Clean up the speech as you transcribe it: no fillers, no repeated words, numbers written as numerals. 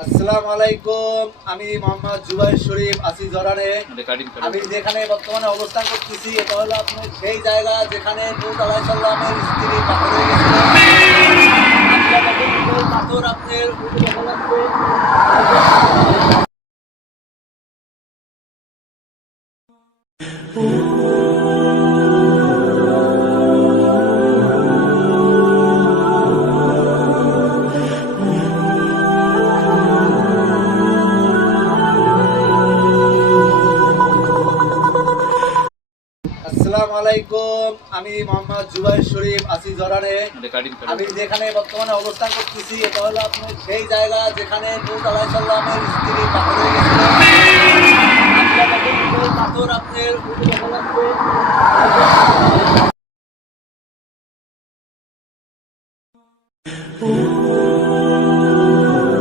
আসসালামু আলাইকুম। আমি মোহাম্মদ জুবাইর শরীফ আছি জরানে। আমি যেখানে বর্তমানে অবস্থান করতেছি এটা হলো আপনার সেই জায়গা যেখানে নূহ আলাইহিস সালামের স্ত্রী পাথর হয়ে গেছিল। পাথর আপনার দেখা যাচ্ছে। আসসালামু আলাইকুম। আমি মোহাম্মদ জুবাইর শরীফ আছি জরানে। আমি যেখানে বর্তমানে অবস্থান করতেছি এটা হলো আপনার সেই জায়গা যেখানে নূহ আলাইহিস সালামের স্ত্রী পাথর হয়ে গেছিল। পাথর আপনার দেখা যাচ্ছে।